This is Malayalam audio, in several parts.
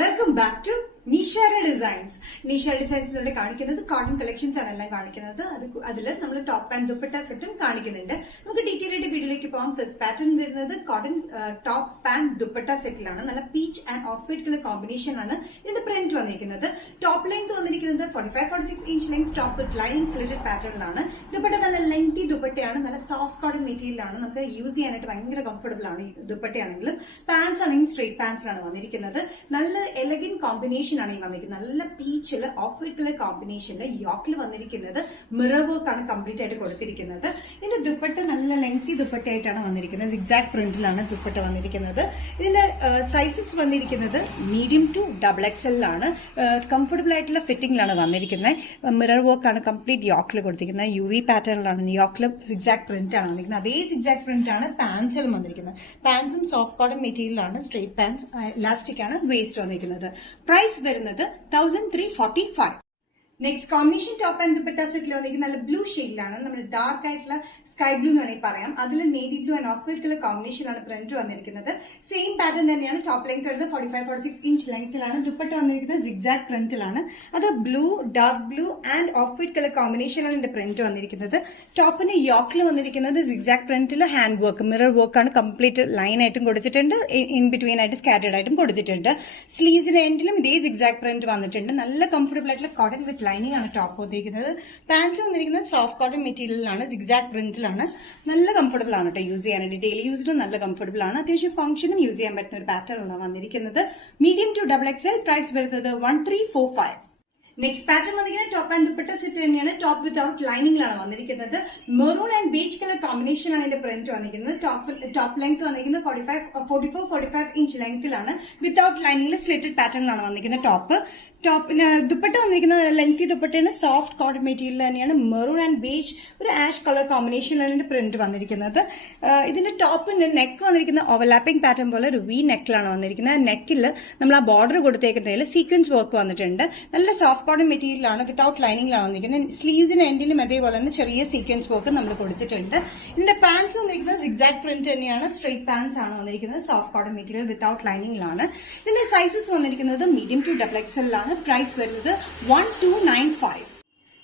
Welcome back to Nishara designs. Nishara designs ഇവിടെ കാണിക്കുന്നത് കോട്ടൺ കളക്ഷൻസ് ആണ് എല്ലാം കാണിക്കുന്നത്. അതിൽ നമ്മൾ ടോപ്പ് ആൻഡ് ദുപ്പട്ട സെറ്റും കാണിക്കുന്നുണ്ട്. നമുക്ക് ഡീറ്റെയിൽ ആയിട്ട് വീഡിയോയിലേക്ക് പോകാം. ഫസ്റ്റ് പാറ്റേൺ വരുന്നത് കോട്ടൺ ടോപ്പ് ആൻഡ് ദുപ്പട്ട സെറ്റിലാണ്. നല്ല peach and off white colour combination ആണ് ഇതിന്റെ പ്രിന്റ് വന്നിരിക്കുന്നത്. ടോപ്പ് ലെങ്ത് വന്നിരിക്കുന്നത് 45-46 inch length top with lining slitted പാറ്റേണിലാണ്. ദുപ്പട്ട നല്ല ലെങ്തി ദുപ്പട്ടയാണ്. നല്ല സോഫ്റ്റ് കോട്ടൺ മെറ്റീരിയലാണ്. നമുക്ക് യൂസ് ചെയ്യാനായിട്ട് ഭയങ്കര കംഫർട്ടബിൾ ആണ്. ഈ ദുപ്പട്ടയാണെങ്കിലും പാൻസ് ആണെങ്കിൽ സ്ട്രേറ്റ് പാൻസിലാണ് വന്നിരിക്കുന്നത്. നല്ല എലഗന്റ് കോമ്പിനേഷൻ ആണ് ഈ വന്നിരിക്കുന്നത്. നല്ല പീച്ചില് ഓഫ് വൈറ്റ് കളർ കോമ്പിനേഷനില് യോക്കിൽ വന്നിരിക്കുന്നത് മിറർ വർക്ക് ആണ് കംപ്ലീറ്റ് ആയിട്ട് കൊടുത്തിരിക്കുന്നത്. ഇതിന്റെ ദുപ്പട്ട നല്ല ലെങ്തി ദുപ്പട്ടയായിട്ടാണ് വന്നിരിക്കുന്നത്. സിഗ്സാഗ് പ്രിന്റിലാണ് ദുപ്പട്ട വന്നിരിക്കുന്നത്. ഇതിന്റെ സൈസസ് വന്നിരിക്കുന്നത് മീഡിയം ടു XXL ആണ്. കംഫർട്ടബിൾ ആയിട്ടുള്ള ഫിറ്റിംഗിലാണ് വന്നിരിക്കുന്നത്. മിറർ വർക്ക് ആണ് കംപ്ലീറ്റ് യോക്കിൽ കൊടുത്തിരിക്കുന്നത്. UV പാറ്റേണിലാണ് യോക്കിൽ സിഗ്സാഗ് പ്രിന്റ് ആണ് വന്നിരിക്കുന്നത്. അതേ സിഗ്സാഗ് പ്രിന്റ് ആണ് പാൻസിലും വന്നിരിക്കുന്നത്. പാൻസും സോഫ്റ്റ് കോട്ടൺ മെറ്റീരിയലാണ്. സ്ട്രേറ്റ് പാൻസ് ഇലാസ്റ്റിക് ആണ് വേസ്റ്റ് വന്നിരിക്കുന്നത്. പ്രൈസ് വരുന്നത് 1345. Next combination top and dupatta സെറ്റിൽ വന്നിരിക്കുന്നത് നല്ല ബ്ലൂ ഷെയ്ഡിലാണ്. നമ്മൾ ഡാർക്ക് ആയിട്ടുള്ള സ്കൈ ബ്ലൂ എന്ന് വേണമെങ്കിൽ പറയാം. അതിൽ navy blue and off white colour കോമ്പിനേഷനാണ് പ്രിന്റ് വന്നിരിക്കുന്നത്. സെയിം പാറ്റേൺ തന്നെയാണ്. ടോപ്പ് ലെങ്ത് വരുന്നത് 45-46 ഇഞ്ച് ലെങ്ത്തിലാണ്. ദുപ്പട്ട വന്നിരിക്കുന്നത് സിഗ്സാഗ് പ്രിന്റിലാണ്. അത് blue, dark blue and off white colour കോമ്പിനേഷനാണ് ഇതിന്റെ പ്രിന്റ് വന്നിരിക്കുന്നത്. ടോപ്പിന് യോക്കിൽ വന്നിരിക്കുന്നത് സിഗ്സാഗ് പ്രിന്റിൽ ഹാൻഡ് വർക്ക്, മിറർ വർക്ക് ആണ് കംപ്ലീറ്റ് ലൈൻ ആയിട്ടും കൊടുത്തിട്ടുണ്ട്. ഇൻ ബിറ്റ്വീൻ ആയിട്ട് സ്കാറ്റേഡ് ആയിട്ടും കൊടുത്തിട്ടുണ്ട്. സ്ലീവ്സിന്റെ എൻഡിലും ഇതേ സിഗ്സാഗ് പ്രിന്റ് വന്നിട്ടുണ്ട്. നല്ല കംഫർട്ടബിൾ ആയിട്ടുള്ള കോട്ടൺ വിത്ത് ലൈനിങ് ആണ് ടോപ്പ് വന്നിരിക്കുന്നത്. പാൻസ് വന്നിരിക്കുന്നത് സോഫ്റ്റ് കോട്ടൺ മെറ്റീരിയലാണ്. സിഗ്സാഗ് പ്രിന്റിലാണ്. നല്ല കംഫർട്ടബിൾ ആണ് കേട്ടോ യൂസ് ചെയ്യാനായിട്ട്. ഡെയിലി യൂസിനും നല്ല കംഫർട്ടബിൾ ആണ്. അത്യാവശ്യം ഫംഗ്ഷനും യൂസ് ചെയ്യാൻ പറ്റുന്ന ഒരു പാറ്റേണിലാണ് വന്നിരിക്കുന്നത്. Medium to XXL. പ്രൈസ് വരുന്നത് 1345. നെക്സ്റ്റ് പാറ്റേൺ വന്നിരിക്കുന്നത് ടോപ്പ് ആൻഡ് ദുപ്പട്ട സെറ്റ് തന്നെയാണ്. ടോപ്പ് വിത്തൌട്ട് ലൈനിങ്ങിലാണ് വന്നിരിക്കുന്നത്. മെറൂൺ ആൻഡ് ബേജ് കളർ കോമ്പിനേഷനാണ് ഇതിന്റെ പ്രിന്റ് വന്നിരിക്കുന്നത്. ടോപ്പ് ലെങ്ത് വന്നിരിക്കുന്നത് 44-45 ഇഞ്ച് ലെങ്ത്തിലാണ്. വിത്തൌട്ട് ലൈനിങ്ങിൽ സ്ലിറ്റഡ് പാറ്റേണിലാണ് വന്നിരിക്കുന്നത്. ദുപ്പട്ട വന്നിരിക്കുന്നത് ലെങ്തി ദുപ്പട്ടയാണ്. സോഫ്റ്റ് കോട്ടൺ മെറ്റീരിയൽ തന്നെയാണ്. മെറൂൺ ആൻഡ് ബേജ് ഒരു ആഷ് കളർ കോമ്പിനേഷനിലാണ് ഇതിന്റെ പ്രിന്റ് വന്നിരിക്കുന്നത്. ഇതിന്റെ ടോപ്പിന് നെക്ക് വന്നിരിക്കുന്ന ഓവർലാപ്പിംഗ് പാറ്റേൺ പോലെ ഒരു വി നെക്കിലാണ് വന്നിരിക്കുന്നത്. നെക്കിൽ നമ്മൾ ആ ബോർഡർ കൊടുത്തേക്കുന്നതിൽ സീക്വൻസ് വർക്ക് വന്നിട്ടുണ്ട്. നല്ല സോഫ്റ്റ് കോട്ടൺ മെറ്റീരിയലാണ്. വിത്തൌട്ട് ലൈനിങ്ങിലാണ് വന്നിരിക്കുന്നത്. സ്ലീവ്സിന് എൻഡിലും അതേപോലെ തന്നെ ചെറിയ സീക്വൻസ് വർക്ക് നമ്മൾ കൊടുത്തിട്ടുണ്ട്. ഇതിന്റെ പാൻസ് വന്നിരിക്കുന്നത് സിഗ്സാഗ് പ്രിന്റ് തന്നെയാണ്. സ്ട്രേറ്റ് പാൻസ് ആണ് വന്നിരിക്കുന്നത്. സോഫ്റ്റ് കോട്ടൺ മെറ്റീരിയൽ വിത്തൌട്ട് ലൈനിങ്ങിലാണ്. ഇതിന്റെ സൈസസ് വന്നിരിക്കുന്നത് മീഡിയം ടു XXL ആണ്. പ്രൈസ് വരുന്നത് 1295.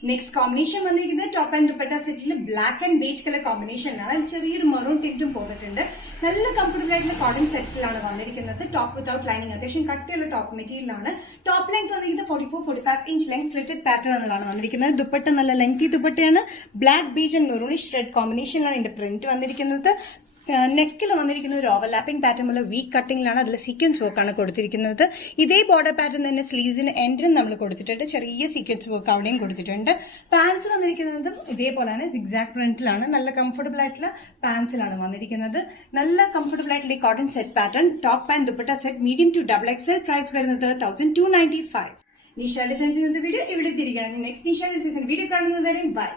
നെക്സ്റ്റ് കോമ്പിനേഷൻ വന്നിരിക്കുന്നത് ടോപ്പ് ആൻഡ് ദുപ്പട്ട സെറ്റിൽ ബ്ലാക്ക് ആൻഡ് ബേജ് കളർ കോമ്പിനേഷനിലാണ്. ചെറിയൊരു മെറൂൺ ടിന്റും പോന്നിട്ടുണ്ട്. നല്ല കംഫർട്ടബിൾ ആയിട്ടുള്ള കോട്ടൺ സെറ്റിലാണ് വന്നിരിക്കുന്നത്. ടോപ്പ് വിത്തൌട്ട് ലൈനിങ് അത്യാവശ്യം കട്ടിയുള്ള ടോപ്പ് മെറ്റീരിയലാണ്. ടോപ്പ് ലെങ്ത് വന്നിരിക്കുന്നത് 44-45 ഇഞ്ച് ലെങ്ത് സ്ലിറ്റഡ് പാറ്റേണിലാണ് വന്നിരിക്കുന്നത്. ദുപ്പട്ട നല്ല ലെങ്തി ദുപ്പട്ടയാണ്. Black beige and maroonish red കോമ്പിനേഷനിലാണ് ഇതിന്റെ പ്രിന്റ് വന്നിരിക്കുന്നത്. നെക്കിൽ വന്നിരിക്കുന്ന ഒരു ഓവർലാപ്പിംഗ് പാറ്റേൺ പോലെ വീക്ക് കട്ടിംഗിലാണ്. അതിൽ സീക്വൻസ് വർക്കാണ് കൊടുത്തിരിക്കുന്നത്. ഇതേ ബോർഡർ പാറ്റേൺ തന്നെ സ്ലീവ്സിന് എൻഡിനും നമ്മൾ കൊടുത്തിട്ടുണ്ട്. ചെറിയ സീക്വൻസ് വർക്ക് അവിടെയും കൊടുത്തിട്ടുണ്ട്. പാൻസ് വന്നിരിക്കുന്നതും ഇതേപോലെയാണ്. സിഗ്സാഗ് പ്രിന്റിലാണ്. നല്ല കംഫർട്ടബിൾ ആയിട്ടുള്ള പാൻസിലാണ് വന്നിരിക്കുന്നത്. നല്ല കംഫർട്ടബിൾ ആയിട്ടുള്ള ഈ cotton set pattern top and dupatta set medium to XXL. Price വരുന്നത് 1295. നിഷ ഡിസൈൻസ് വീഡിയോ ഇവിടെ തിരികെ. നെക്സ്റ്റ് നിഷ ഡിസൈൻസ് വീഡിയോ കാണുന്നതുവരെ ബൈ.